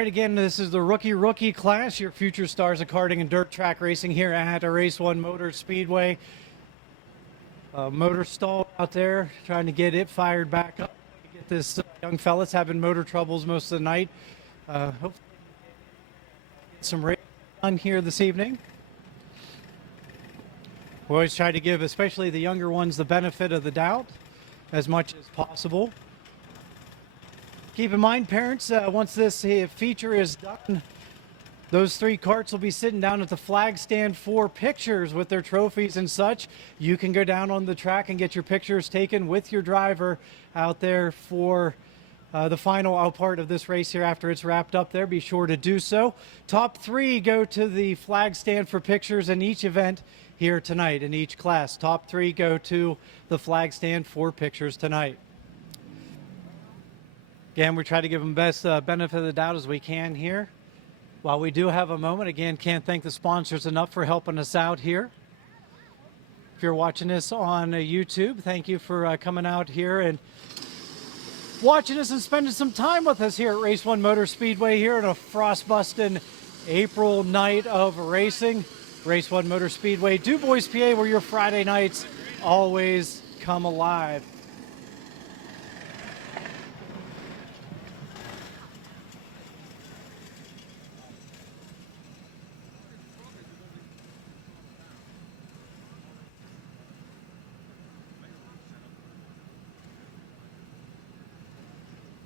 All right, again, this is the rookie class, your future stars of karting and dirt track racing here at a Race-1 Motor Speedway. Motor stall out there, trying to get it fired back up. Get this young fella's having motor troubles most of the night. Hopefully get some racing on here this evening. We always try to give, especially the younger ones, the benefit of the doubt as much as possible. Keep in mind, parents, once this feature is done, those three carts will be sitting down at the flag stand for pictures with their trophies and such. You can go down on the track and get your pictures taken with your driver out there for the final part of this race here after it's wrapped up there. Be sure to do so. Top three go to the flag stand for pictures in each event here tonight, in each class. Top three go to the flag stand for pictures tonight. Again, we try to give them best benefit of the doubt as we can here. While we do have a moment, again, can't thank the sponsors enough for helping us out here. If you're watching this on YouTube, thank you for coming out here and watching us and spending some time with us here at Race-1 Motor Speedway here on a frost-busting April night of racing. Race-1 Motor Speedway, Du Bois, PA, where your Friday nights always come alive.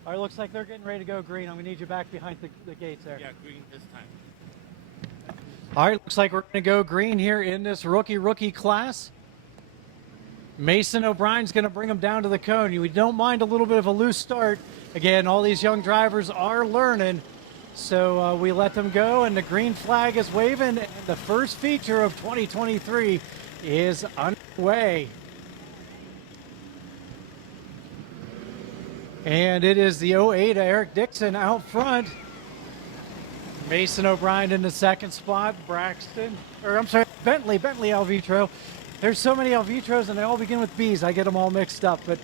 All right, looks like they're getting ready to go green. I'm going to need you back behind the gates there. Yeah, green this time. All right, looks like we're going to go green here in this rookie class. Mason O'Brien's going to bring them down to the cone. We don't mind a little bit of a loose start. Again, all these young drivers are learning, so we let them go, and the green flag is waving, and the first feature of 2023 is underway. And it is the 08 Eric Dixon out front. Mason O'Brien in the second spot. Bentley Alvitro. There's so many Alvitros and they all begin with B's. I get them all mixed up, but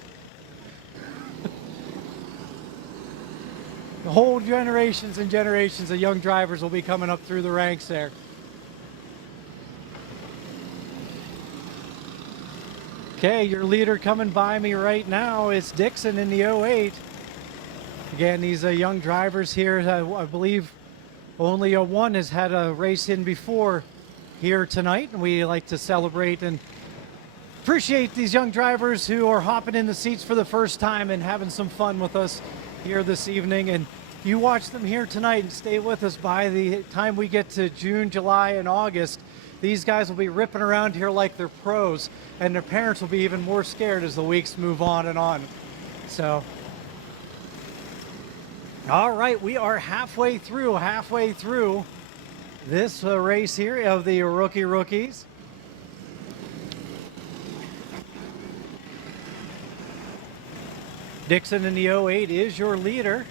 the whole generations and generations of young drivers will be coming up through the ranks there. Okay, your leader coming by me right now is Dixon in the 08. Again, these young drivers here, I believe only one has had a race in before here tonight, and we like to celebrate and appreciate these young drivers who are hopping in the seats for the first time and having some fun with us here this evening. And you watch them here tonight and stay with us. By the time we get to June, July, and August, these guys will be ripping around here like they're pros, and their parents will be even more scared as the weeks move on and on. So, all right, we are halfway through this race here of the rookies. Dixon in the 08 is your leader.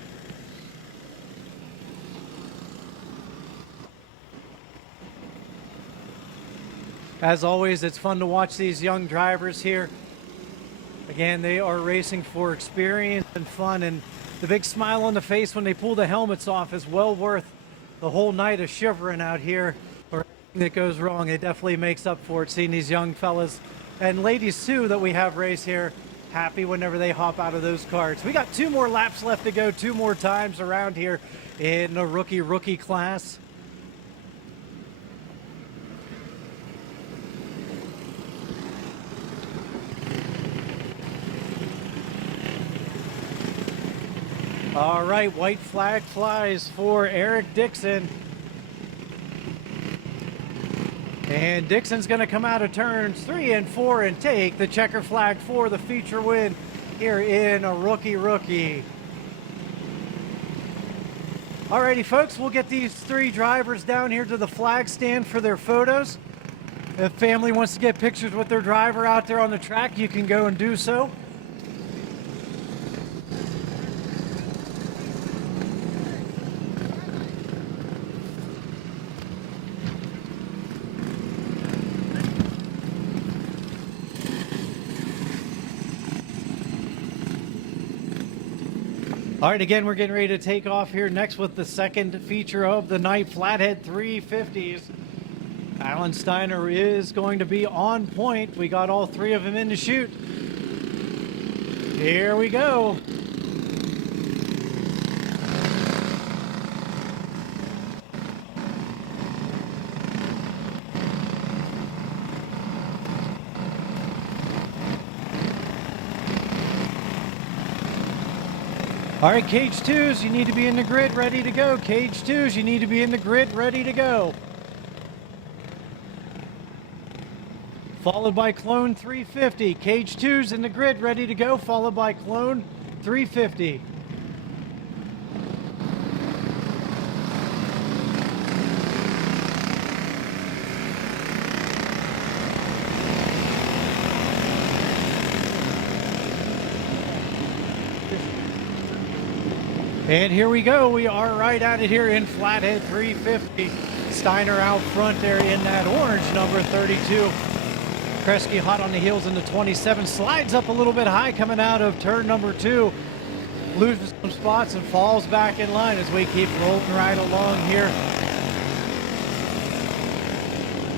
As always, it's fun to watch these young drivers here. Again, they are racing for experience and fun, and the big smile on the face when they pull the helmets off is well worth the whole night of shivering out here or anything that goes wrong. It definitely makes up for it, seeing these young fellas and ladies too that we have race here happy whenever they hop out of those carts. We got 2 more laps left to go, 2 more times around here in the rookie class. All right, white flag flies for Eric Dixon. And Dixon's going to come out of turns 3 and 4 and take the checker flag for the feature win here in a rookie. All righty, folks, we'll get these 3 drivers down here to the flag stand for their photos. If family wants to get pictures with their driver out there on the track, you can go and do so. All right, again, we're getting ready to take off here next with the second feature of the night, Flathead 350s. Alan Steiner is going to be on point. We got all three of them in to shoot. Here we go. All right, cage twos, you need to be in the grid, ready to go. Cage twos, you need to be in the grid, ready to go. Followed by clone 350. Cage twos in the grid, ready to go, followed by clone 350. And here we go. We are right at it here in Flathead 350. Steiner out front there in that orange number 32. Kresge hot on the heels in the 27. Slides up a little bit high coming out of turn number 2. Loses some spots and falls back in line as we keep rolling right along here.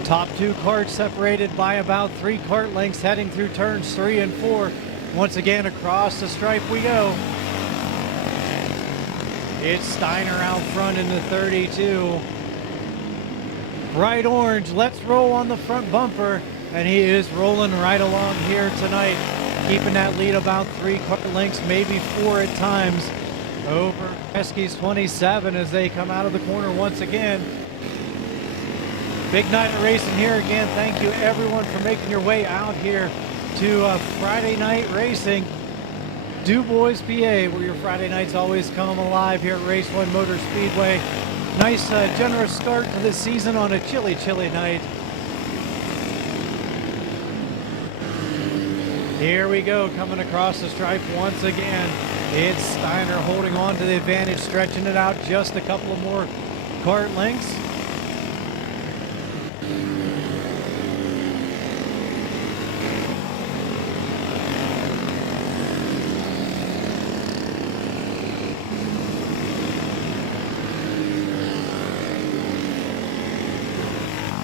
Top 2 carts separated by about 3 cart lengths heading through turns 3 and 4. Once again across the stripe we go. It's Steiner out front in the 32. Bright orange, let's roll on the front bumper. And he is rolling right along here tonight. Keeping that lead about 3 cart lengths, maybe 4 at times. Over Kresge's 27 as they come out of the corner once again. Big night of racing here again. Thank you everyone for making your way out here to Friday night racing. Du Bois, PA, where your Friday nights always come alive here at Race-1 Motor Speedway. Nice, generous start to this season on a chilly, chilly night. Here we go, coming across the stripe once again. It's Steiner holding on to the advantage, stretching it out just a couple of more cart lengths.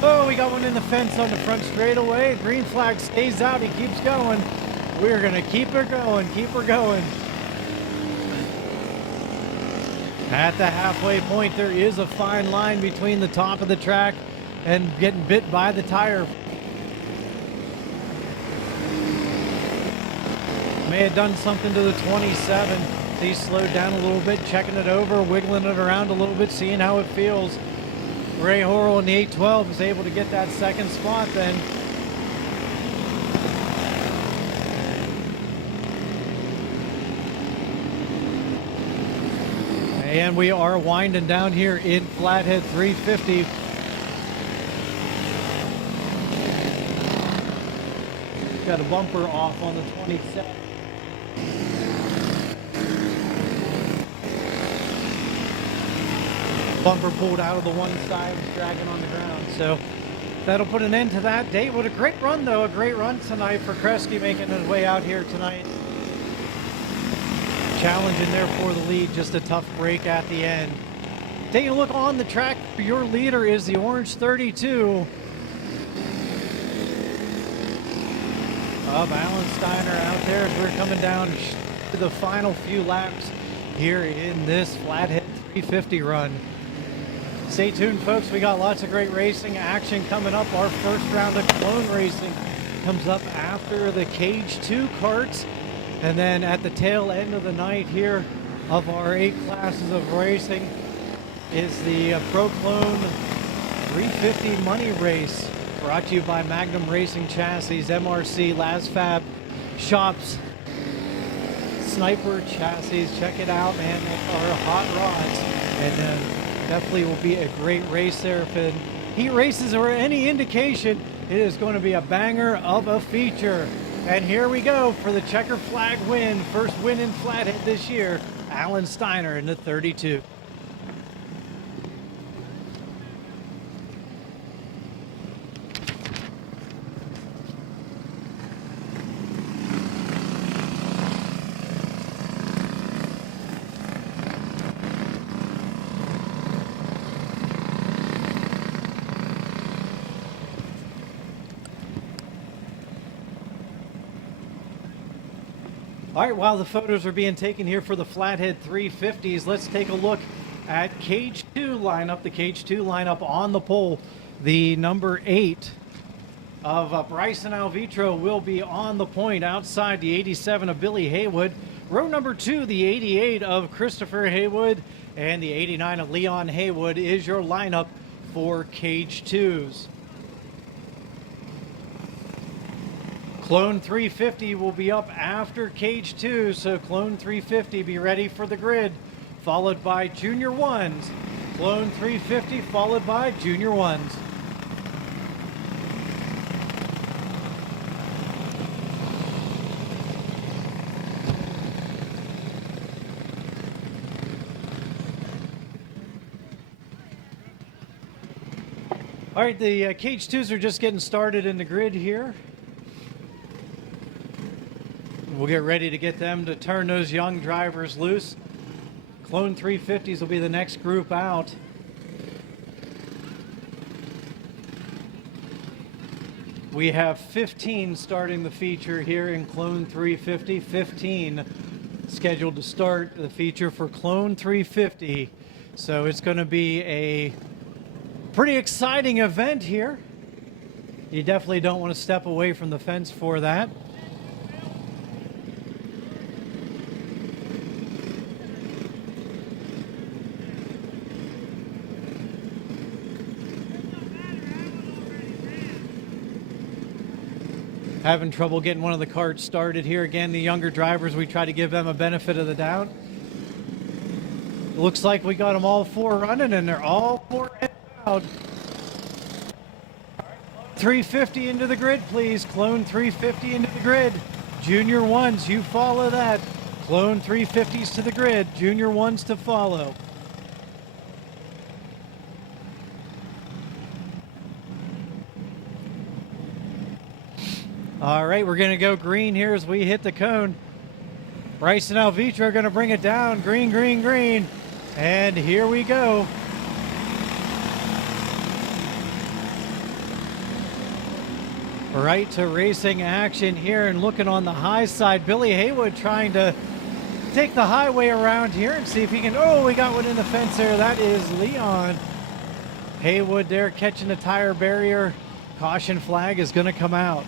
Oh, we got one in the fence on the front straightaway. Green flag stays out, he keeps going. We're gonna keep her going, keep her going. At the halfway point, there is a fine line between the top of the track and getting bit by the tire. May have done something to the 27. He's slowed down a little bit, checking it over, wiggling it around a little bit, seeing how it feels. Ray Horrell in the 812 is able to get that second spot then. And we are winding down here in Flathead 350. Got a bumper off on the 27. Bumper pulled out of the one side, was dragging on the ground. So that'll put an end to that day. What a great run, though. A great run tonight for Kresge, making his way out here tonight. Challenging there for the lead, just a tough break at the end. Taking a look on the track, your leader is the orange 32 of Alan Steiner out there as we're coming down to the final few laps here in this Flathead 350 run. Stay tuned, folks. We got lots of great racing action coming up. Our first round of clone racing comes up after the Cage 2 carts. And then at the tail end of the night here of our 8 classes of racing is the Pro Clone 350 Money Race, brought to you by Magnum Racing Chassis, MRC, LazFab Shops, Sniper Chassis. Check it out, man. They are hot rods. And definitely will be a great race there. If heat races are any indication, it is going to be a banger of a feature. And here we go for the checker flag win. First win in Flathead this year. Alan Steiner in the 32. All right, while the photos are being taken here for the Flathead 350s, let's take a look at Cage 2 lineup. The Cage 2 lineup on the pole. The number 8 of Bryson Alvitro will be on the point outside the 87 of Billy Haywood. Row number 2, the 88 of Christopher Haywood, and the 89 of Leon Haywood is your lineup for Cage 2s. Clone 350 will be up after Cage 2, so Clone 350 be ready for the grid, followed by Junior 1s. Clone 350 followed by Junior 1s. All right, the Cage 2s are just getting started in the grid here. We'll get ready to get them to turn those young drivers loose. Clone 350s will be the next group out. We have 15 starting the feature here in Clone 350. 15 scheduled to start the feature for Clone 350. So it's going to be a pretty exciting event here. You definitely don't want to step away from the fence for that. Having trouble getting one of the carts started here. Again, the younger drivers, we try to give them a benefit of the doubt. It looks like we got them all 4 running, and they're all 4 out. 350 into the grid, please. Clone 350 into the grid. Junior 1s, you follow that. Clone 350s to the grid. Junior 1s to follow. All right, we're going to go green here as we hit the cone. Bryson Alvitro are going to bring it down. Green, green, green. And here we go. Right to racing action here, and looking on the high side. Billy Haywood trying to take the highway around here and see if he can. Oh, we got one in the fence there. That is Leon Haywood there catching the tire barrier. Caution flag is going to come out.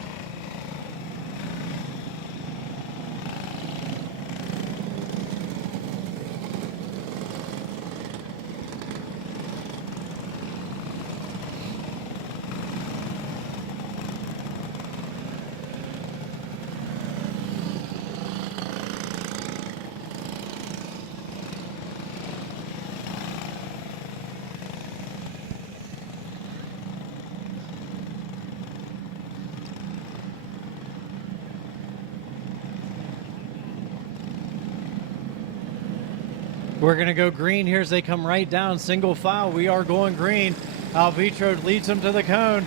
We're going to go green here as they come right down, single file. We are going green. Alvitro leads them to the cone.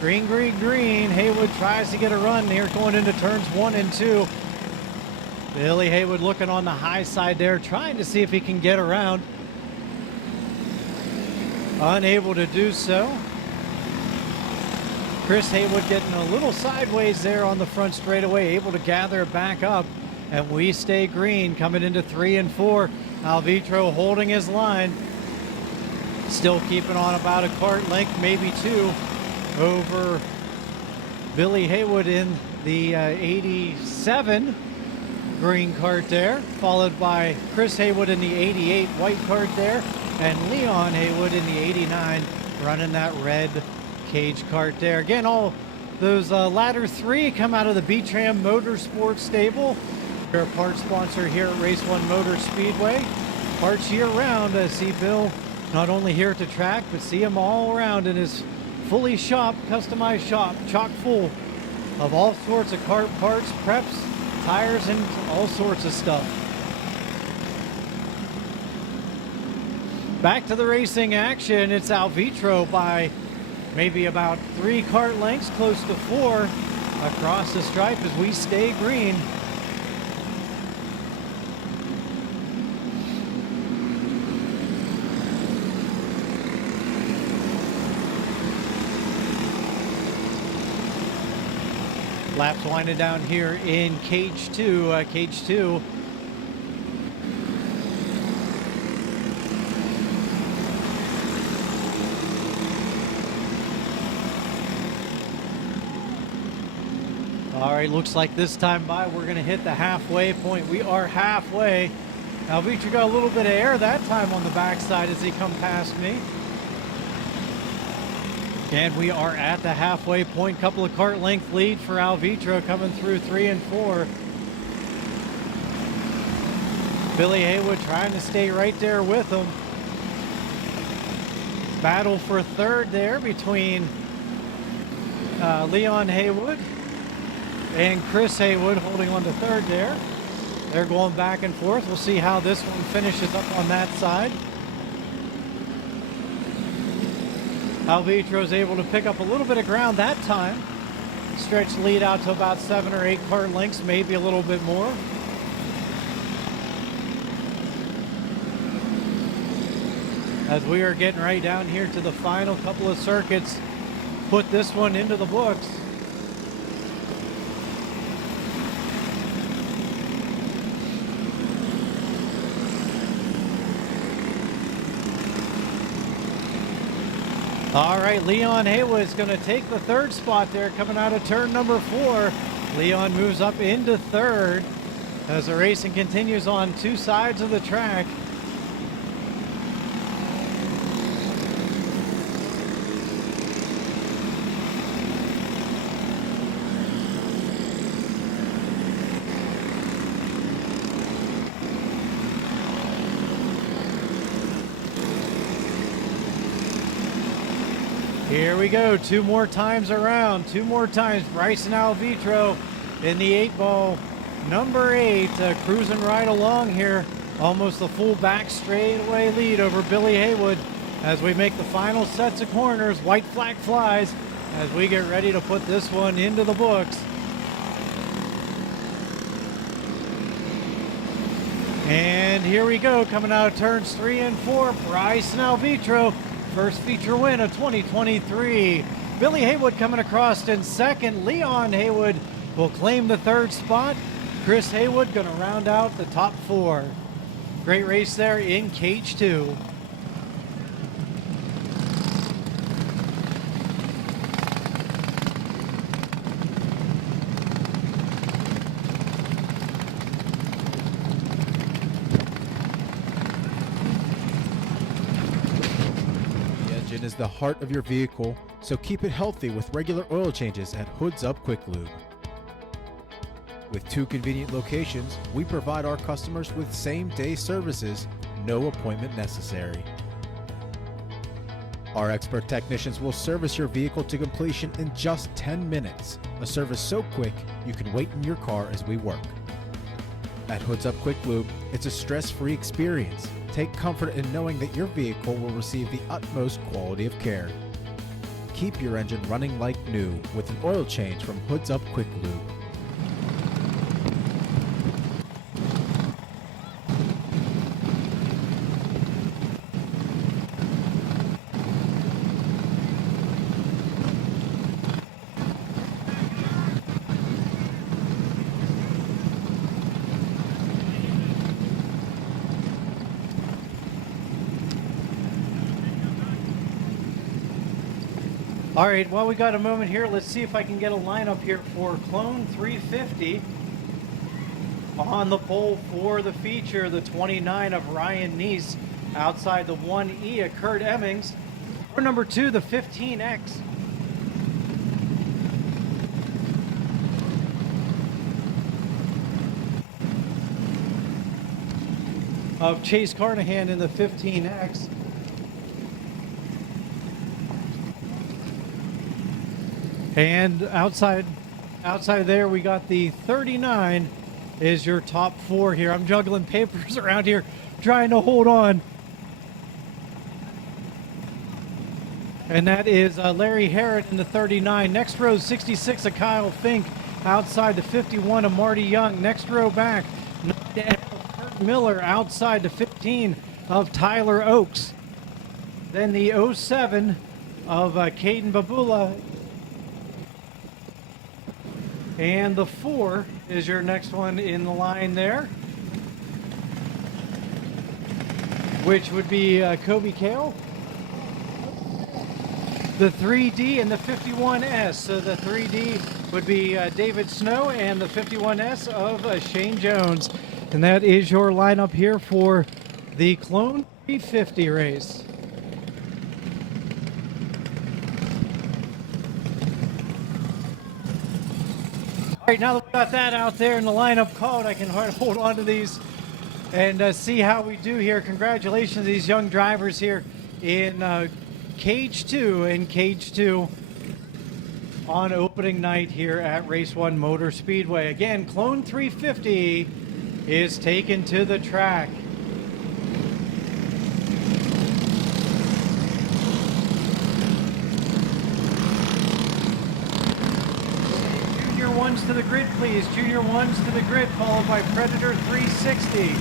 Green, green, green. Haywood tries to get a run here going into turns 1 and 2. Billy Haywood looking on the high side there, trying to see if he can get around. Unable to do so. Chris Haywood getting a little sideways there on the front straightaway, able to gather it back up. And we stay green coming into 3 and 4. Alvitro holding his line. Still keeping on about a cart length, maybe 2, over Billy Haywood in the 87 green cart there, followed by Chris Haywood in the 88 white cart there, and Leon Haywood in the 89 running that red cage cart there. Again, all those latter 3 come out of the B-Tram Motorsports stable. They're a part sponsor here at Race-1 Motor Speedway. Parts year-round. See Bill not only here at the track, but see him all around in his fully customized shop, chock full of all sorts of kart parts, preps, tires, and all sorts of stuff. Back to the racing action. It's Alvitro by maybe about 3 kart lengths, close to 4, across the stripe as we stay green. Laps winding down here in cage two. Cage two. All right, looks like this time by we're going to hit the halfway point. We are halfway. Alvitra got a little bit of air that time on the backside as he come past me. And we are at the halfway point. Couple of kart length lead for Alvitra coming through 3 and 4. Billy Haywood trying to stay right there with him. Battle for third there between Leon Haywood and Chris Haywood holding on to third there. They're going back and forth. We'll see how this one finishes up on that side. Alvitra was able to pick up a little bit of ground that time. Stretch lead out to about 7 or 8 kart lengths, maybe a little bit more. As we are getting right down here to the final couple of circuits, put this one into the books. All right, Leon Haywood is going to take the third spot there coming out of turn number 4. Leon moves up into third as the racing continues on two sides of the track. Here we go, 2 more times around, 2 more times. Bryson Alvitra in the 8-ball, number 8, cruising right along here. Almost a full back straightaway lead over Billy Haywood as we make the final sets of corners. White flag flies as we get ready to put this one into the books. And here we go, coming out of turns 3 and 4, Bryson Alvitra. First feature win of 2023. Billy Haywood coming across in second. Leon Haywood will claim the third spot. Chris Haywood going to round out the top 4. Great race there in cage 2. Is the heart of your vehicle, so keep it healthy with regular oil changes at Hoods Up Quick Lube. With 2 convenient locations, we provide our customers with same-day services, no appointment necessary. Our expert technicians will service your vehicle to completion in just 10 minutes, a service so quick you can wait in your car as we work. At Hoods Up Quick Lube, it's a stress-free experience. Take comfort in knowing that your vehicle will receive the utmost quality of care. Keep your engine running like new with an oil change from Hoods Up Quick Lube. All right, well, we got a moment here. Let's see if I can get a lineup here for Clone 350. On the pole for the feature, the 29 of Ryan Neese. Outside the 1E of Kurt Emmings. For number 2, the 15X. Of Chase Carnahan in the 15X. And outside there, we got the 39 is your top 4 here. I'm juggling papers around here, trying to hold on. And that is Larry Harrod in the 39. Next row, 66 of Kyle Fink. Outside the 51 of Marty Young. Next row back, 9 of Kurt Miller. Outside the 15 of Tyler Oakes. Then the 07 of Caden Babula. And the 4 is your next one in the line there, which would be Kobe Kale. The 3D and the 51S. So the 3D would be David Snow, and the 51S of Shane Jones. And that is your lineup here for the Clone 350 race. All right, now that we got that out there and the lineup called, I can hold on to these and see how we do here. Congratulations to these young drivers here in Cage 2 and Cage 2 on opening night here at Race-1 Motor Speedway. Again, Clone 350 is taken to the track. Junior ones to the grid, please. Junior ones to the grid, followed by Predator 360.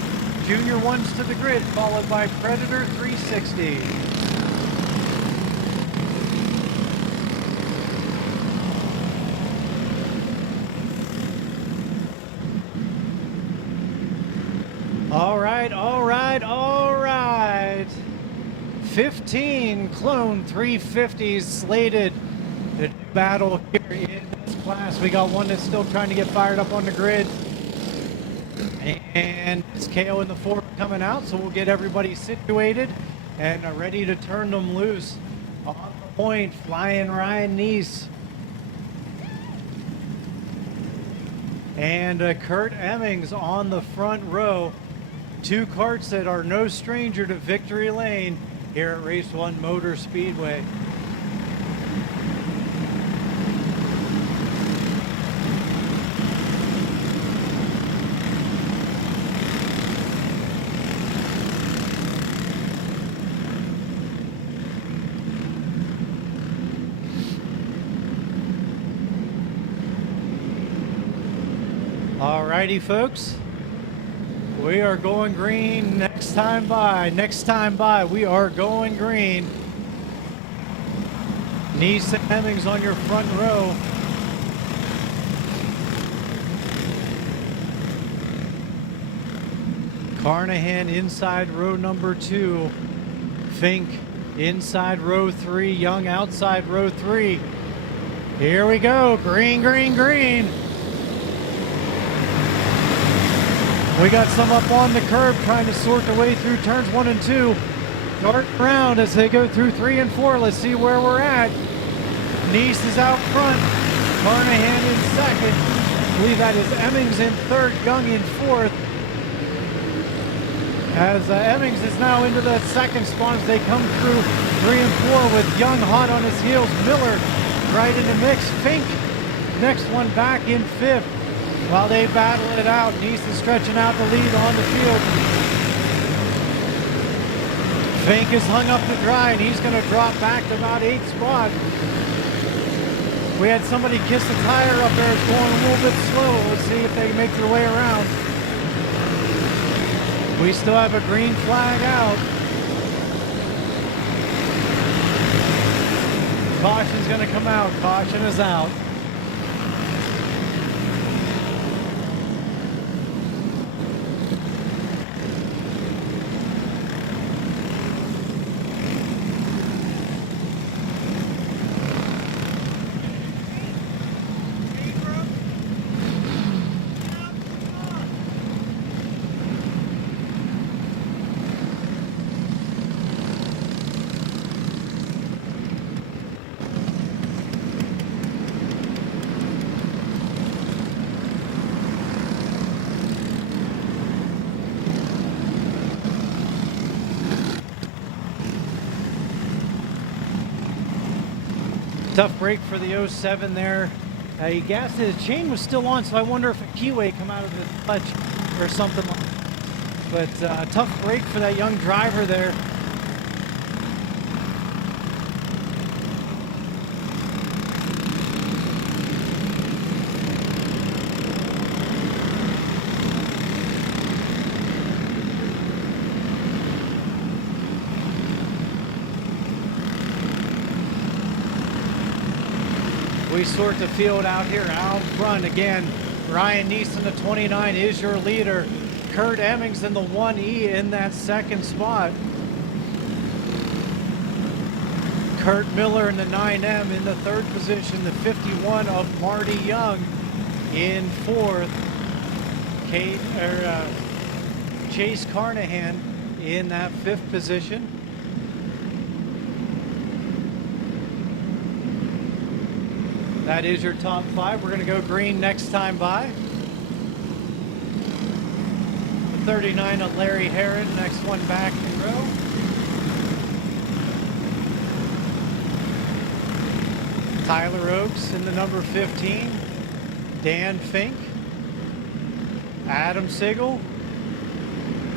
Junior ones to the grid, followed by Predator 360. All right. 15 Clone 350s slated to battle here in this class. We got one that's still trying to get fired up on the grid. And it's KO in the 4 coming out, so we'll get everybody situated and ready to turn them loose. On the point, flying Ryan Neese. And Kurt Emmings on the front row. 2 karts that are no stranger to victory lane here at Race-1 Motor Speedway. Alrighty, folks. We are going green next time by. Next time by, we are going green. Neese and Hemmings on your front row. Carnahan inside row number 2. Fink inside row 3. Young outside row 3. Here we go. Green, green, green. We got some up on the curb trying to sort their way through turns 1 and 2. Dart around as they go through 3 and 4. Let's see where we're at. Neese is out front. Carnahan in second. I believe that is Emmings in third. Young in fourth. As Emmings is now into the second spot as they come through 3 and 4 with Young hot on his heels. Miller right in the mix. Fink next one back in fifth. While they battle it out, Neese is stretching out the lead on the field. Fink is hung up to dry, and he's going to drop back to about 8th spot. We had somebody kiss the tire up there. It's going a little bit slow. Let's see if they can make their way around. We still have a green flag out. Caution's going to come out. Caution is out. Tough break for the 07 there. He gassed it. His chain was still on, so I wonder if a keyway come out of the clutch or something like that. But tough break for that young driver there. We we sort the field out here out front again. Ryan Neeson, the 29, is your leader. Kurt Emmings in the 1E in that second spot. Kurt Miller in the 9M in the third position. The 51 of Marty Young in fourth. Chase Carnahan in that fifth position. That is your top five. We're going to go green next time by. The 39 of Larry Herron, next one back in row. Tyler Oakes in the number 15. Dan Fink. Adam Sigel.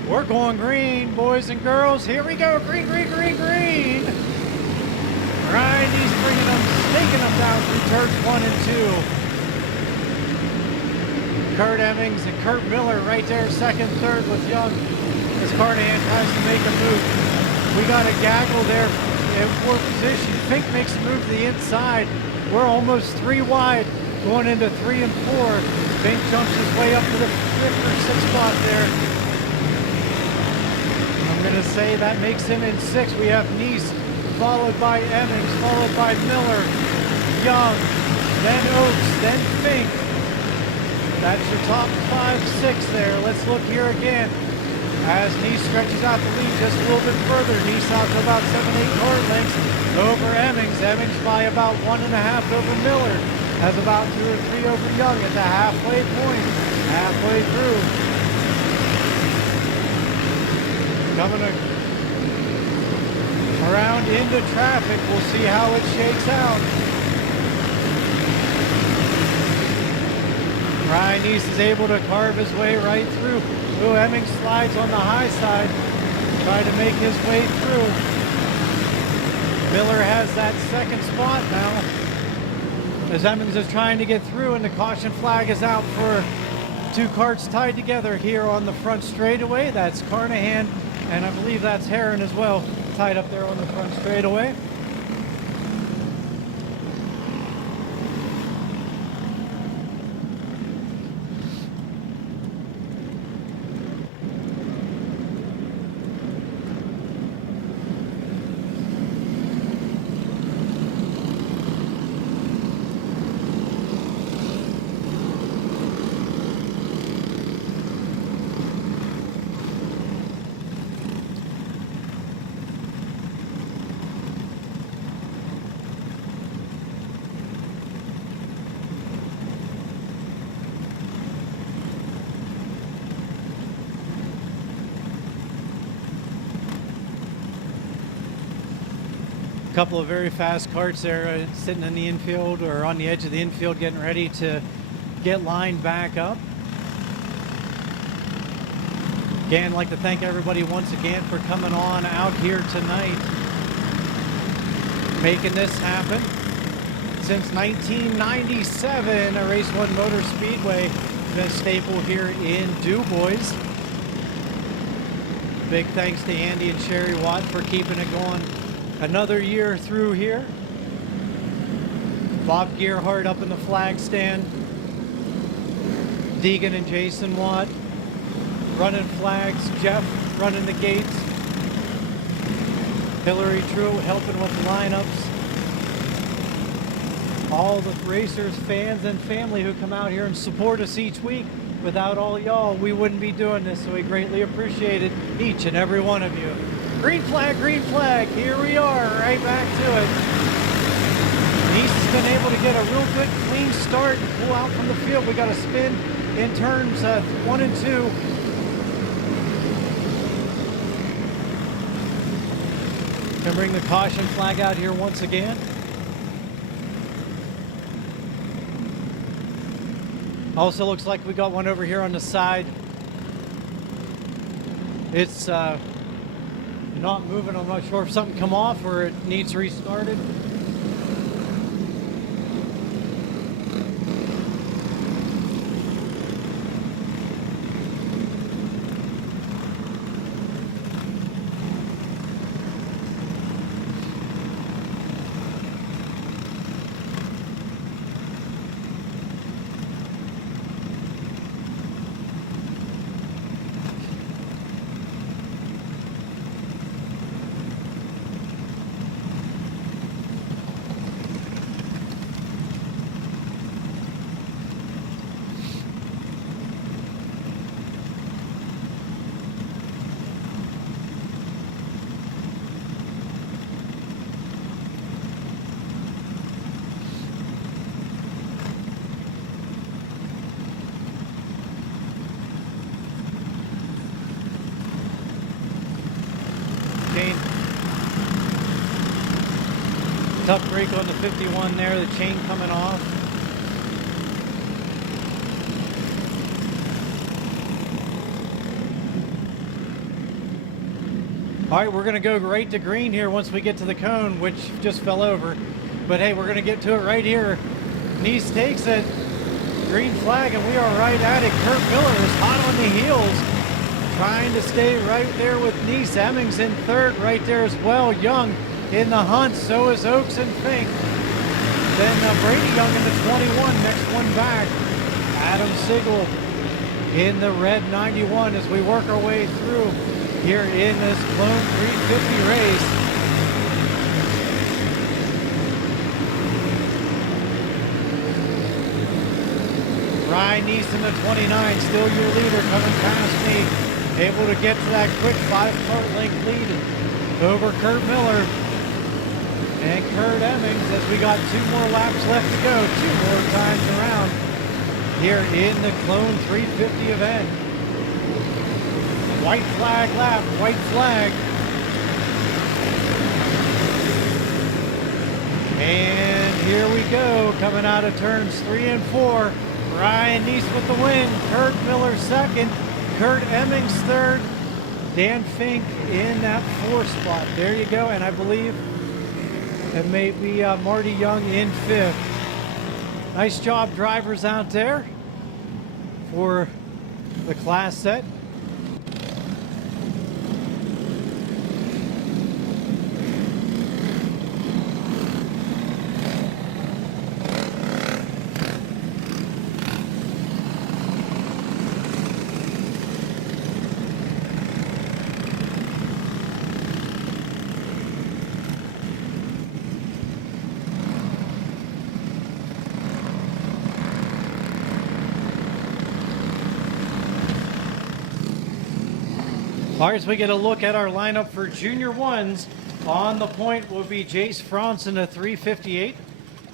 We're going green, boys and girls. Here we go. Green, green, green, green. Ryan, he's bringing them, snaking them down through turns 1 and 2. Kurt Emmings and Kurt Miller right there, second, third with Young as Carnahan tries to make a move. We got a gaggle there in fourth position. Fink makes a move to the inside. We're almost 3 wide going into 3 and 4. Fink jumps his way up to the 5th or 6th spot there. I'm going to say that makes him in 6th. We have Neese, followed by Emmings, followed by Miller, Young, then Oakes, then Fink. That's your top 5, 6 there. Let's look here again. As Neese stretches out the lead just a little bit further. Neese out to about 7-8 car lengths over Emmings. Emmings by about 1.5 over Miller. Has about 2 or 3 over Young at the halfway point. Halfway through. Coming around into traffic. We'll see how it shakes out. Ryan Neese is able to carve his way right through. Ooh, Emmings slides on the high side, trying to make his way through. Miller has that second spot now, as Emmings is trying to get through, and the caution flag is out for 2 carts tied together here on the front straightaway. That's Carnahan, and I believe that's Herron as well, tied up there on the front straightaway. Couple of very fast karts there sitting in the infield or on the edge of the infield getting ready to get lined back up. Again, I'd like to thank everybody once again for coming on out here tonight, making this happen. Since 1997, a Race-1 Motor Speedway has been a staple here in DuBois. Big thanks to Andy and Sherry Watt for keeping it going another year through here. Bob Gearhart up in the flag stand. Deegan and Jason Watt running flags. Jeff running the gates. Hillary True helping with the lineups. All the racers, fans, and family who come out here and support us each week. Without all y'all, we wouldn't be doing this, so we greatly appreciate it, each and every one of you. Green flag, here we are, right back to it. Neese has been able to get a real good clean start and pull out from the field. We got a spin in turns 1 and 2. Gonna bring the caution flag out here once again. Also looks like we got one over here on the side. It's not moving. I'm not sure if something come off or it needs restarted. chain. Tough break on the 51 there, the chain coming off. All right, we're going to go right to green here once we get to the cone, which just fell over. But hey, we're going to get to it right here. Nice takes it. Green flag, and we are right at it. Kurt Miller is hot on the heels, trying to stay right there with Nice. Emmings in third right there as well. Young in the hunt, so is Oaks and Fink. Then Brady Young in the 21, next one back. Adam Sigel in the red 91 as we work our way through here in this Clone 350 race. Ryan Neeson, the 29, still your leader, coming past me. Able to get to that quick 5-car length lead over Kurt Miller and Kurt Emmings as we got 2 more laps left to go, 2 more times around here in the Clone 350 event. White flag lap, white flag. And here we go, coming out of turns 3 and 4. Ryan Neese with the win, Kurt Miller second, Kurt Emmings third, Dan Fink in that 4th spot. There you go, and I believe it may be Marty Young in 5th. Nice job, drivers out there, for the class set. All right, as we get a look at our lineup for Junior 1s, on the point will be Jace Franz in the 358.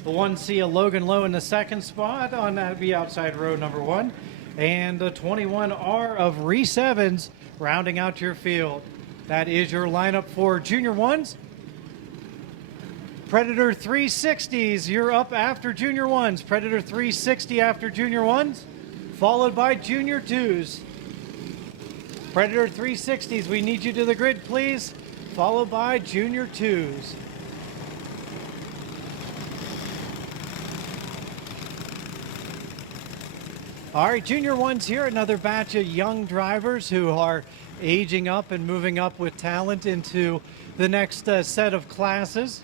The 1C, a Logan Lowe in the 2nd spot. On that would be outside row number 1. And the 21R of Reese Evans rounding out your field. That is your lineup for Junior 1s. Predator 360s, you're up after Junior 1s. Predator 360 after Junior 1s, followed by Junior 2s. Predator 360s, we need you to the grid, please, followed by Junior 2s. All right, Junior 1s here, another batch of young drivers who are aging up and moving up with talent into the next set of classes.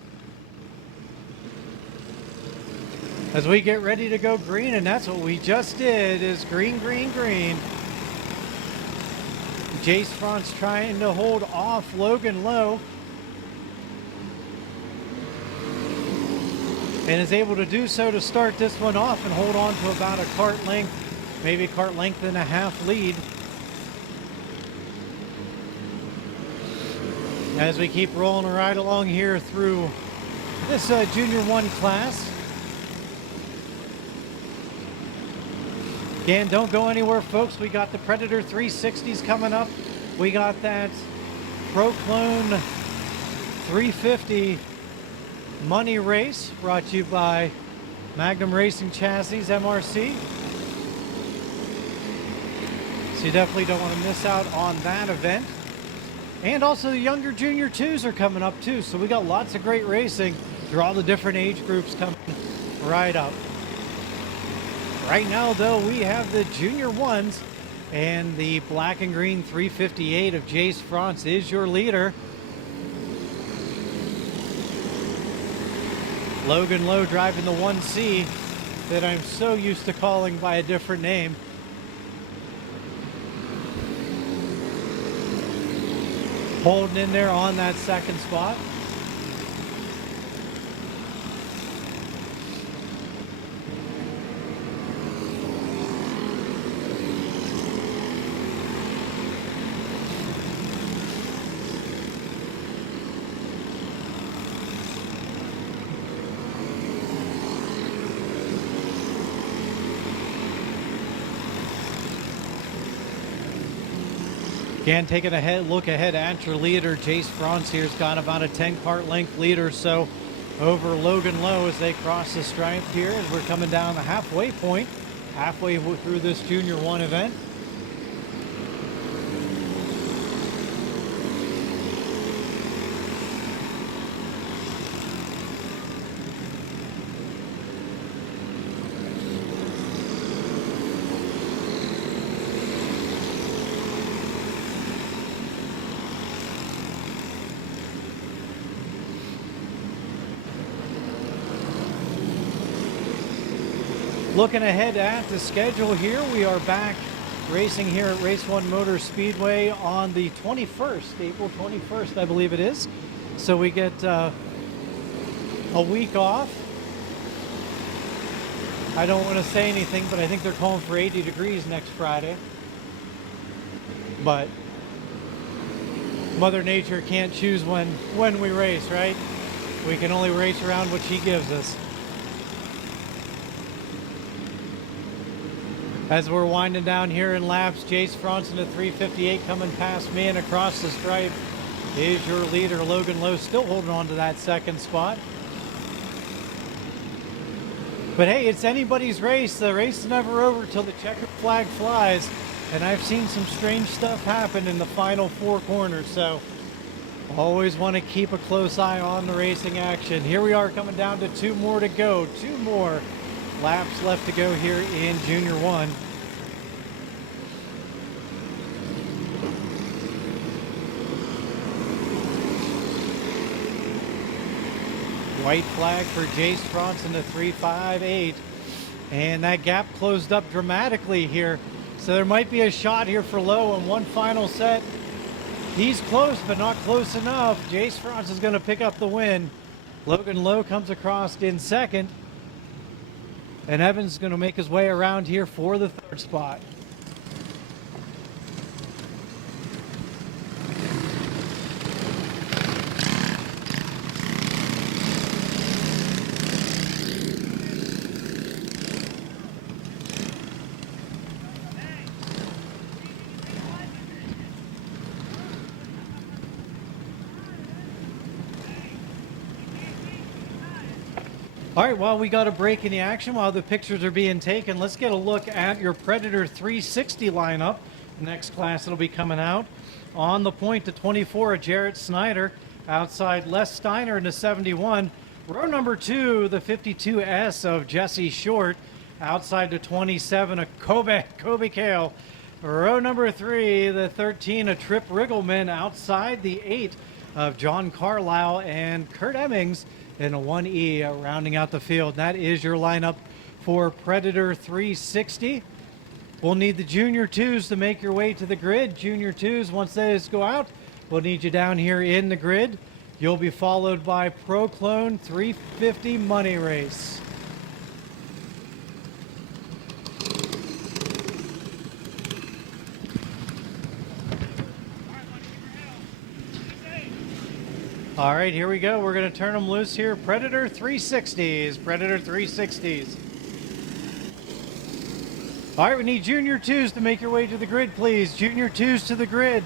As we get ready to go green, and that's what we just did, is green, green, green. Jace Franz trying to hold off Logan Lowe, and is able to do so to start this one off and hold on to about a cart length, maybe cart length and a half lead. As we keep rolling right along here through this Junior 1 class. Again, don't go anywhere, folks. We got the Predator 360s coming up. We got that Pro Clone 350 money race brought to you by Magnum Racing Chassis, MRC. So you definitely don't want to miss out on that event. And also the younger Junior 2s are coming up too. So we got lots of great racing through all the different age groups coming right up. Right now, though, we have the Junior 1s, and the black and green 358 of Jace Franz is your leader. Logan Lowe driving the 1C that I'm so used to calling by a different name. Holding in there on that 2nd spot. Again, taking a look ahead at your leader, Jace Franz here's got about a 10-cart length lead or so over Logan Lowe as they cross the stripe here as we're coming down the halfway point, halfway through this Junior 1 event. Looking ahead at the schedule here, we are back racing here at Race-1 Motor Speedway on the 21st, April 21st, I believe it is. So we get a week off. I don't want to say anything, but I think they're calling for 80 degrees next Friday. But Mother Nature can't choose when we race, right? We can only race around what she gives us. As we're winding down here in laps, Jace Franz at 3:58 coming past me, and across the stripe is your leader, Logan Lowe, still holding on to that second spot. But hey, it's anybody's race. The race is never over till the checkered flag flies, and I've seen some strange stuff happen in the final 4 corners, so always want to keep a close eye on the racing action. Here we are coming down to 2 more to go, 2 more laps left to go here in Junior 1. White flag for Jace Franz in the 3:58, and that gap closed up dramatically here, so there might be a shot here for Lowe in one final set. He's close, but not close enough. Jace Franz is going to pick up the win. Logan Lowe comes across in second, and Evans is going to make his way around here for the 3rd spot. All right, while we got a break in the action, while the pictures are being taken, let's get a look at your Predator 360 lineup. Next class that'll be coming out. On the point to 24, a Jarrett Snyder. Outside, Les Steiner in the 71. Row number 2, the 52S of Jesse Short. Outside to 27, a Kobe Kale. Row number 3, the 13, a Trip Riggleman. Outside, the 8 of John Carlisle and Kurt Emmings in a 1E, rounding out the field. That is your lineup for Predator 360. We'll need the Junior 2s to make your way to the grid. Junior 2s, once those go out, we'll need you down here in the grid. You'll be followed by Pro Clone 350 Money Race. All right, here we go. We're going to turn them loose here. Predator 360s. Predator 360s. All right, we need Junior 2s to make your way to the grid, please. Junior 2s to the grid.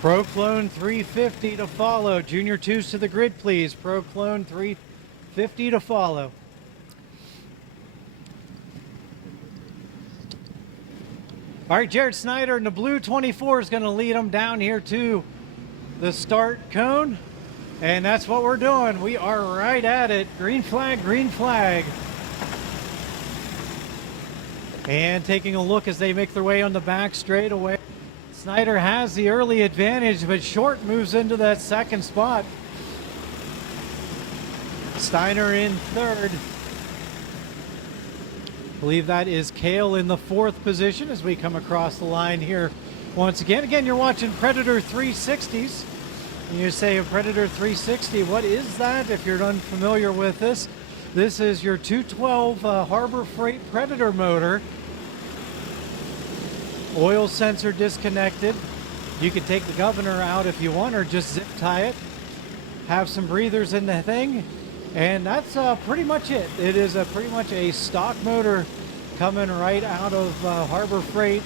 Pro Clone 350 to follow. Junior 2s to the grid, please. Pro Clone 350 to follow. All right, Jarrett Snyder in the blue 24 is going to lead them down here to the start cone. And that's what we're doing. We are right at it. Green flag, green flag. And taking a look as they make their way on the back straightaway. Snyder has the early advantage, but Short moves into that second spot. Steiner in third. I believe that is Kale in the 4th position as we come across the line here once again. Again, you're watching Predator 360s. And you say a Predator 360, what is that? If you're unfamiliar with this, this is your 212 Harbor Freight Predator motor. Oil sensor disconnected. You can take the governor out if you want, or just zip tie it. Have some breathers in the thing. And that's pretty much it. It is pretty much a stock motor coming right out of Harbor Freight.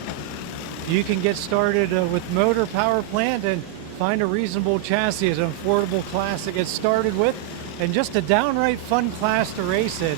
you can get started with motor power plant and find a reasonable chassis. It's an affordable class to get started with and just a downright fun class to race in.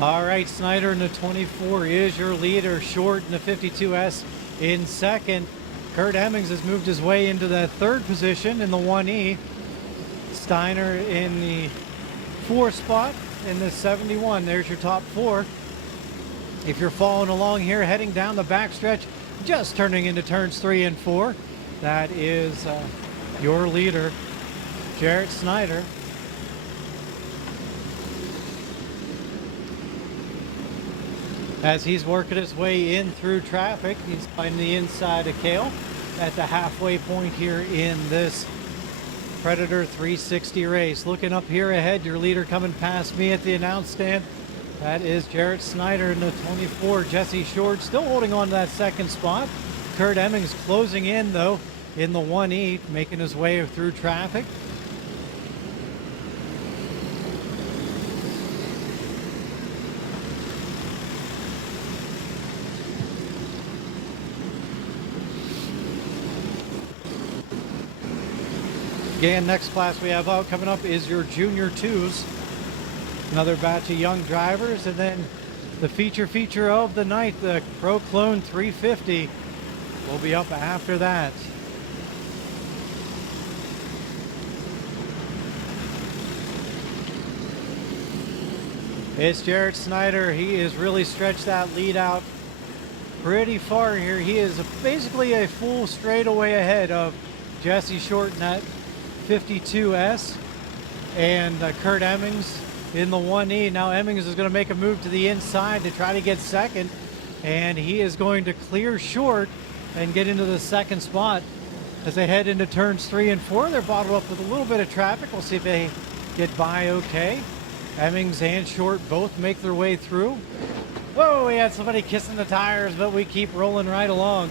All right, Snyder in the 24 is your leader. Short in the 52S in second. Kurt Hemmings has moved his way into that third position in the 1E. Steiner in the 4 spot in the 71. There's your top 4. If you're following along here, heading down the backstretch, just turning into turns 3 and 4, that is your leader, Jarrett Snyder. As he's working his way in through traffic, he's finding the inside of Cale at the halfway point here in this Predator 360 race. Looking up here ahead, your leader coming past me at the announce stand. That is Jarrett Snyder in the 24. Jesse Short still holding on to that second spot. Kurt Hemmings closing in though in the 1E, making his way through traffic. Again, next class we have out coming up is your Junior 2s. Another batch of young drivers, and then the feature of the night, the Pro Clone 350, will be up after that. It's Jarrett Snyder. He has really stretched that lead out pretty far here. He is basically a full straightaway ahead of Jesse Short in that 52S and Kurt Hemmings in the 1E. Now Hemmings is going to make a move to the inside to try to get second, and he is going to clear Short and get into the second spot as they head into turns 3 and 4. They're bottled up with a little bit of traffic. We'll see if they get by okay. Hemmings and Short both make their way through. Whoa, we had somebody kissing the tires, but we keep rolling right along.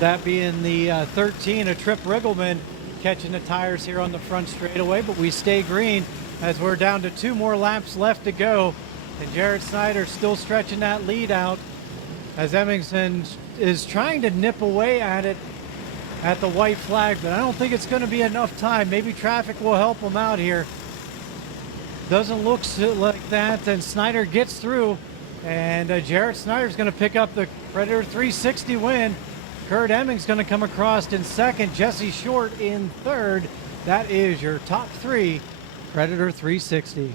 That being the 13, a Trip Riggleman catching the tires here on the front straightaway, but we stay green as we're down to 2 more laps left to go. And Jarrett Snyder still stretching that lead out as Hemmings is trying to nip away at it at the white flag, but I don't think it's going to be enough time. Maybe traffic will help him out here. Doesn't look like that, and Snyder gets through, and Jarrett Snyder's going to pick up the Predator 360 win. Kurt Hemmings going to come across in second, Jesse Short in third. That is your top 3 Predator 360.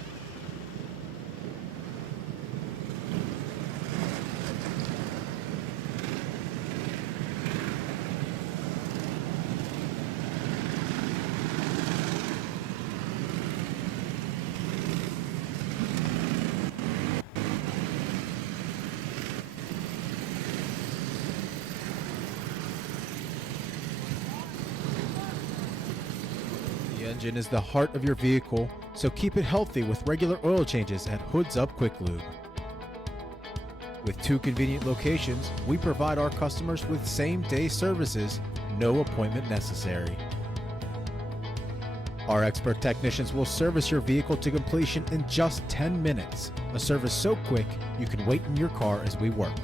The engine is the heart of your vehicle, so keep it healthy with regular oil changes at Hoods Up Quick Lube. With 2 convenient locations, we provide our customers with same-day services, no appointment necessary. Our expert technicians will service your vehicle to completion in just 10 minutes, a service so quick you can wait in your car as we work.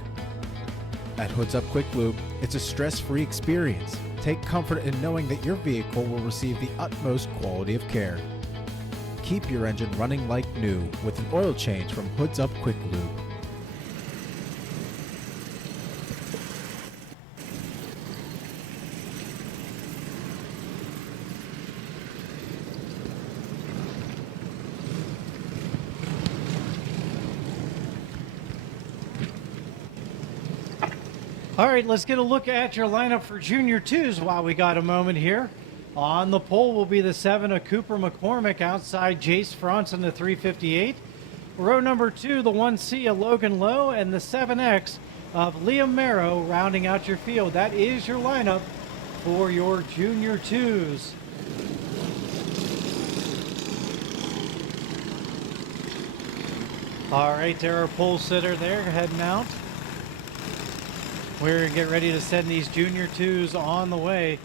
At Hoods Up Quick Lube, it's a stress-free experience. Take comfort in knowing that your vehicle will receive the utmost quality of care. Keep your engine running like new with an oil change from Hoods Up Quick Lube. All right, let's get a look at your lineup for Junior 2s while we got a moment here. On the pole will be the 7 of Cooper McCormick, outside Jace Franson, the 358. Row number 2, the 1C of Logan Lowe, and the 7X of Liam Merrow rounding out your field. That is your lineup for your Junior 2s. All right, there our pole sitter there heading out. We're getting ready to send these junior twos on the way.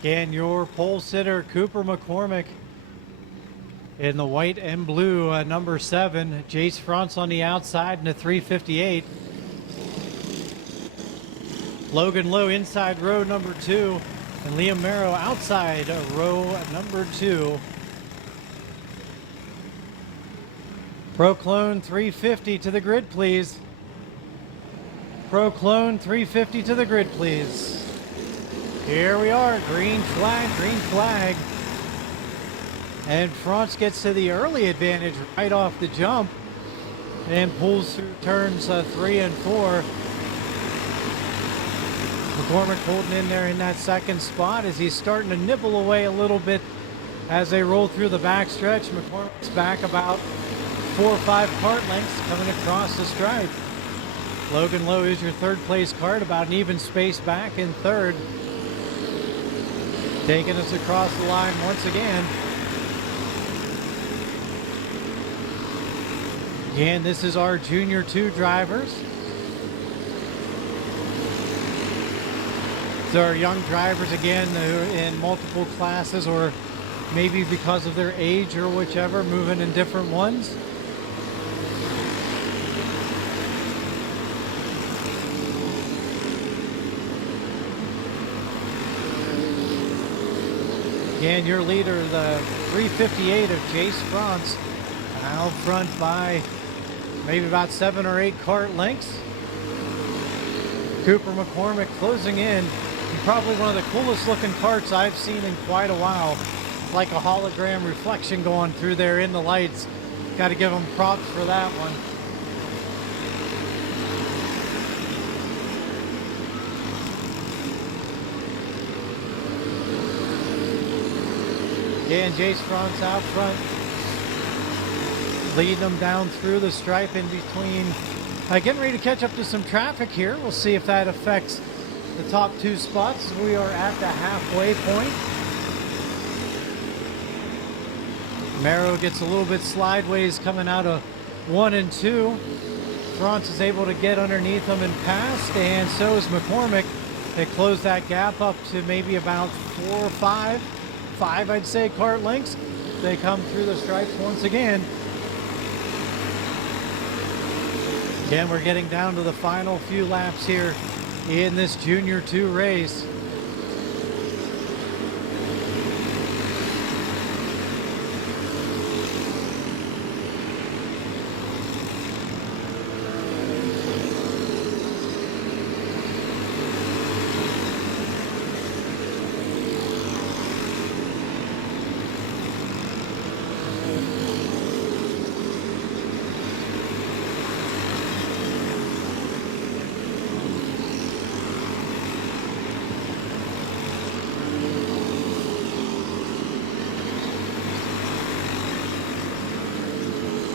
Again, your pole sitter, Cooper McCormick, in the white and blue, number 7. Jace Frantz on the outside in the 358. Logan Lowe inside row number 2. And Liam Merrow outside row number 2. Proclone 350 to the grid, please. Proclone 350 to the grid, please. Here we are, green flag, green flag. And Frantz gets to the early advantage right off the jump and pulls through turns 3 and 4. McCormick holding in there in that second spot as he's starting to nibble away a little bit as they roll through the backstretch. McCormick's back about 4 or 5 kart lengths coming across the stripe. Logan Lowe is your third place kart, about an even space back in third. Taking us across the line once again. Again, this is our Junior 2 drivers. There are young drivers, again, who are in multiple classes or maybe because of their age or whichever, moving in different ones. Again, your leader, the 358 of Jace Frantz, out front by maybe about 7 or 8 kart lengths. Cooper McCormick closing in. Probably one of the coolest looking karts I've seen in quite a while. Like a hologram reflection going through there in the lights. Got to give them props for that one. And Jace Frantz out front, leading them down through the stripe in between. Getting ready to catch up to some traffic here. We'll see if that affects the top 2 spots. We are at the halfway point. Merrow gets a little bit sideways coming out of 1 and 2. Frantz is able to get underneath them and past, and so is McCormick. They close that gap up to maybe about 4 or 5 I'd say kart lengths. They come through the stripes once again. Again, we're getting down to the final few laps here in this Junior 2 race.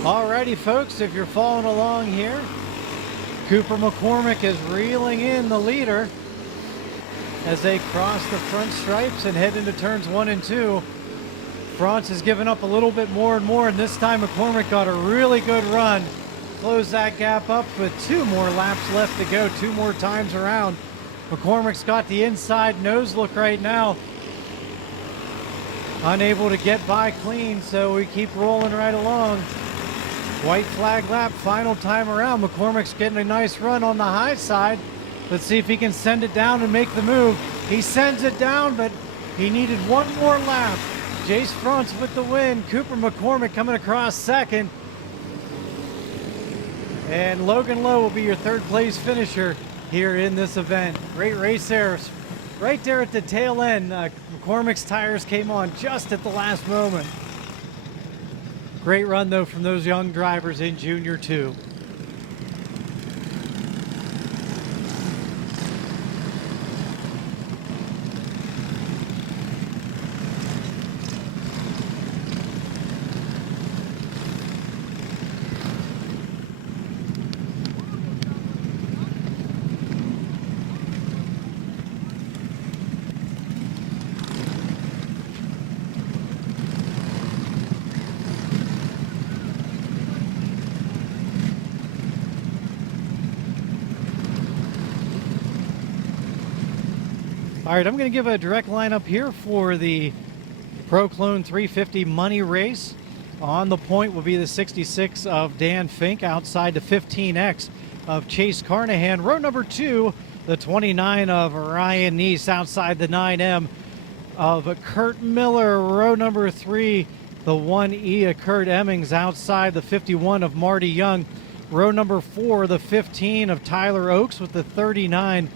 Alrighty folks, if you're following along here, Cooper McCormick is reeling in the leader as they cross the front stripes and head into turns 1 and 2. Frantz has given up a little bit more and more, and this time McCormick got a really good run. Close that gap up with 2 more laps left to go, 2 more times around. McCormick's got the inside nose look right now. Unable to get by clean, so we keep rolling right along. White flag lap, final time around. McCormick's getting a nice run on the high side. Let's see if he can send it down and make the move. He sends it down, but he needed 1 more lap. Jace Frantz with the win. Cooper McCormick coming across second. And Logan Lowe will be your third place finisher here in this event. Great race there. Right there at the tail end, McCormick's tires came on just at the last moment. Great run, though, from those young drivers in Junior 2. All right, I'm going to give a direct lineup here for the Pro Clone 350 money race. On the point will be the 66 of Dan Fink, outside the 15X of Chase Carnahan. Row number 2, the 29 of Ryan Neese, outside the 9M of Kurt Miller. Row number 3, the 1E of Kurt Emmings, outside the 51 of Marty Young. Row number 4, the 15 of Tyler Oakes, with the 39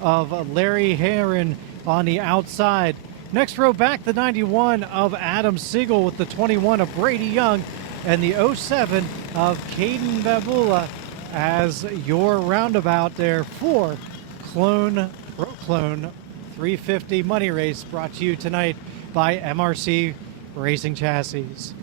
of Larry Heron on the outside. Next row back, the 91 of Adam Siegel, with the 21 of Brady Young and the 07 of Caden Babula as your roundabout there for Pro Clone 350 money race, brought to you tonight by MRC Racing Chassis.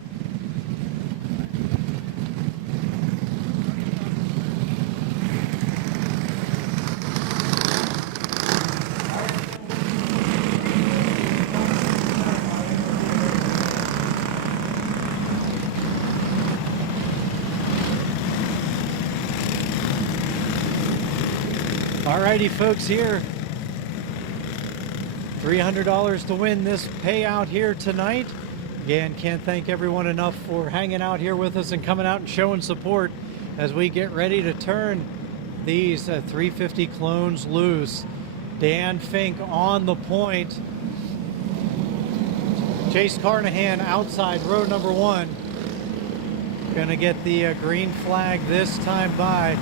Alrighty, folks, here. $300 to win this payout here tonight. Again, can't thank everyone enough for hanging out here with us and coming out and showing support as we get ready to turn these 350 clones loose. Dan Fink on the point. Chase Carnahan outside row number 1. Gonna get the green flag this time by.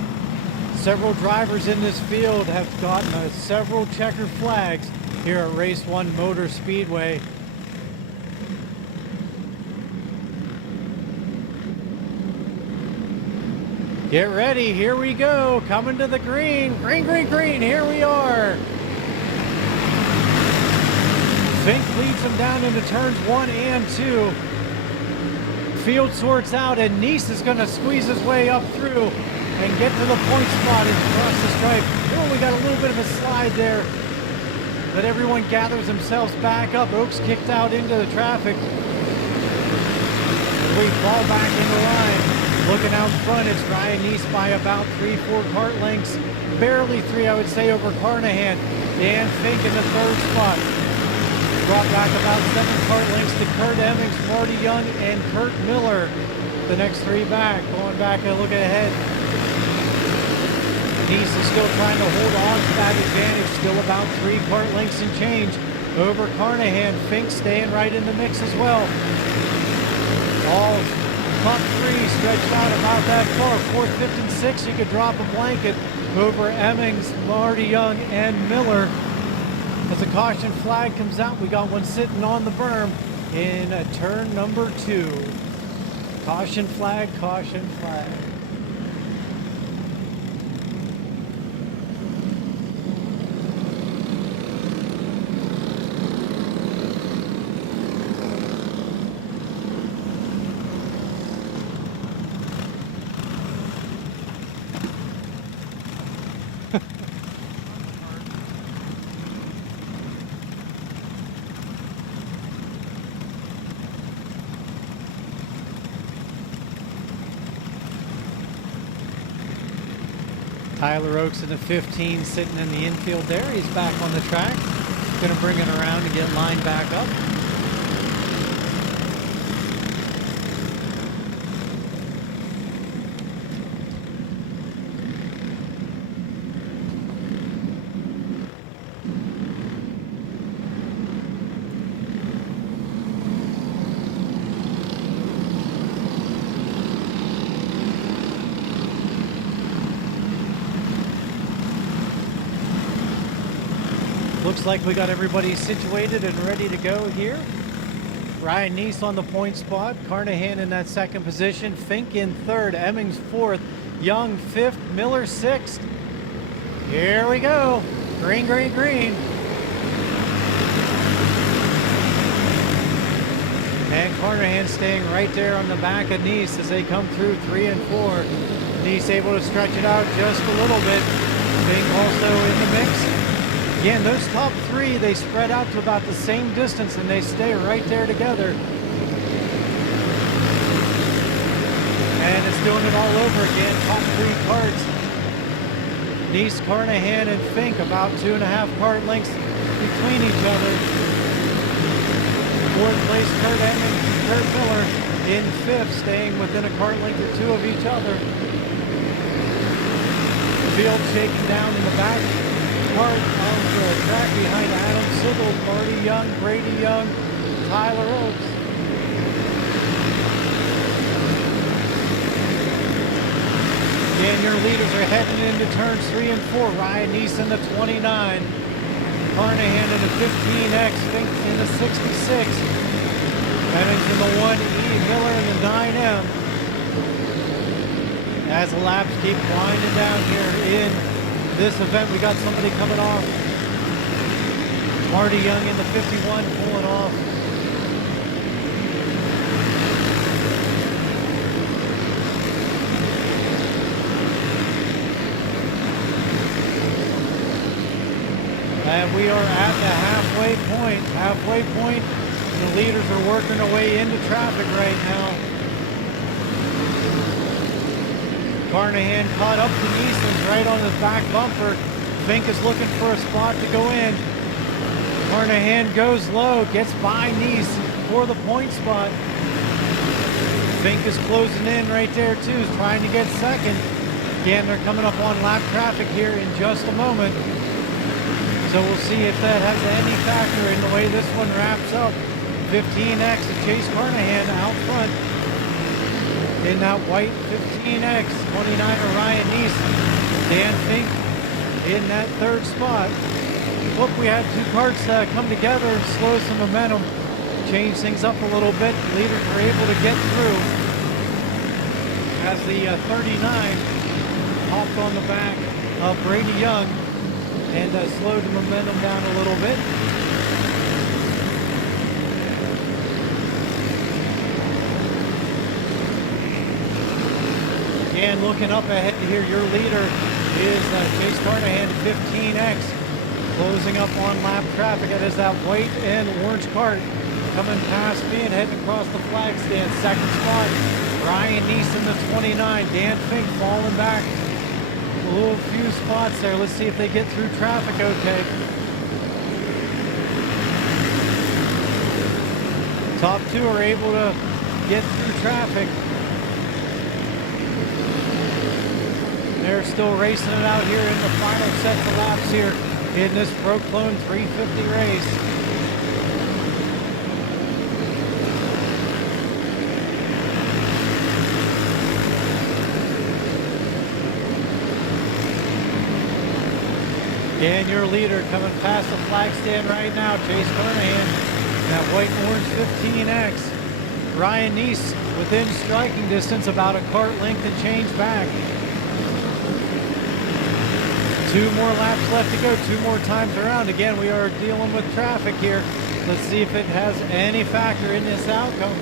Several drivers in this field have gotten several checkered flags here at Race-1 Motor Speedway. Get ready, here we go, coming to the green, green, green, green, here we are. Fink leads them down into turns 1 and 2. Field sorts out, and Neese is gonna squeeze his way up through and get to the point spot and cross the stripe. Oh, we got a little bit of a slide there, but everyone gathers themselves back up. Oaks kicked out into the traffic. We fall back into line. Looking out front, it's Ryan Neese by about 3-4 cart lengths. Barely 3, I would say, over Carnahan. Dan Fink in the 3rd spot. Brought back about 7 cart lengths to Kurt Emmings, Marty Young, and Kurt Miller. The next 3 back. Going back and looking ahead. Neese is still trying to hold on to that advantage. Still about 3 cart lengths and change over Carnahan. Fink staying right in the mix as well. All top 3 stretched out about that far. 4th, 5th, and 6th, you could drop a blanket over Emmings, Marty Young, and Miller. As the caution flag comes out, we got one sitting on the berm in turn number 2. Caution flag, caution flag. Tyler Oakes in the 15 sitting in the infield there. He's back on the track. Going to bring it around to get lined back up. Looks like we got everybody situated and ready to go here. Ryan Neese on the point spot. Carnahan in that 2nd position. Fink in 3rd. Emmings 4th. Young 5th. Miller 6th. Here we go. Green, green, green. And Carnahan staying right there on the back of Neese as they come through 3 and 4. Neese able to stretch it out just a little bit. Fink also in the mix. Again, those top 3, they spread out to about the same distance and they stay right there together. And it's doing it all over again. Top 3 carts. Neese, Carnahan, and Fink about 2.5 cart lengths between each other. Fourth place, Kurt Emmons and Kurt Miller. In fifth, staying within a kart length or two of each other. The field shaking down in the back part of the track behind Adam Sigel, Marty Young, Brady Young, Tyler Oaks. Again, your leaders are heading into turns 3 and 4. Ryan Neeson, the 29. Carnahan in the 15X, Fink in the 66. Emmons in the 1E, Miller in the 9M. As the laps keep winding down here in this event, we got somebody coming off. Marty Young in the 51 pulling off. And we are at the halfway point. The leaders are working their way into traffic right now. Carnahan caught up to Neeson's right on his back bumper. Fink is looking for a spot to go in. Carnahan goes low, gets by Neese for the point spot. Fink is closing in right there too, trying to get second. Again, they're coming up on lap traffic here in just a moment. So we'll see if that has any factor in the way this one wraps up. 15X and Chase Carnahan out front in that white 15X. 29er Ryan Neese, Dan Fink in that third spot. Look, we had two karts come together and slow some momentum, change things up a little bit. The leaders were able to get through as the 39 hopped on the back of Brady Young and slowed the momentum down a little bit. Again, looking up ahead here, your leader is Chase Carnahan, 15X, closing up on lap traffic. It is that white and orange cart coming past me and heading across the flag stand. Second spot, Ryan Neeson, the 29. Dan Fink falling back a little few spots there. Let's see if they get through traffic okay. Top two are able to get through traffic. They're still racing it out here in the final sets of laps here in this Proclone 350 race. And your leader coming past the flag stand right now, Chase Carnahan, that white and orange 15X. Ryan Neese within striking distance, about a kart length and change back. 2 more laps left to go, 2 more times around. Again, we are dealing with traffic here. Let's see if it has any factor in this outcome.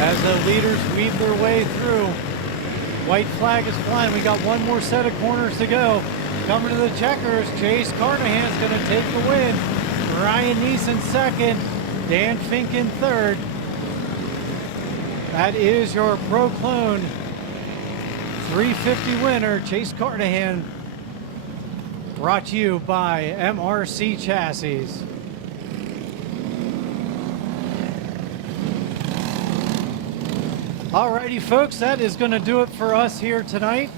As the leaders weave their way through. White flag is flying. We got one more set of corners to go. Coming to the checkers, Chase Carnahan's going to take the win. Ryan Neeson second, Dan Fink in third. That is your Proclone 350 winner, Chase Carnahan. Brought to you by MRC Chassis. Alrighty folks, that is going to do it for us here tonight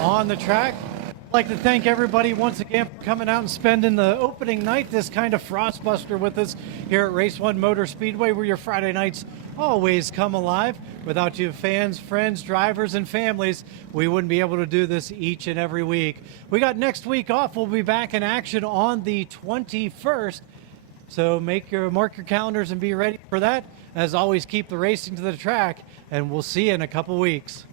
on the track. I'd like to thank everybody once again for coming out and spending the opening night, this kind of frostbuster with us here at Race-1 Motor Speedway, where your Friday nights always come alive. Without you fans, friends, drivers, and families, we wouldn't be able to do this each and every week. We got next week off. We'll be back in action on the 21st. So mark your calendars and be ready for that. As always, keep the racing to the track, and we'll see you in a couple weeks.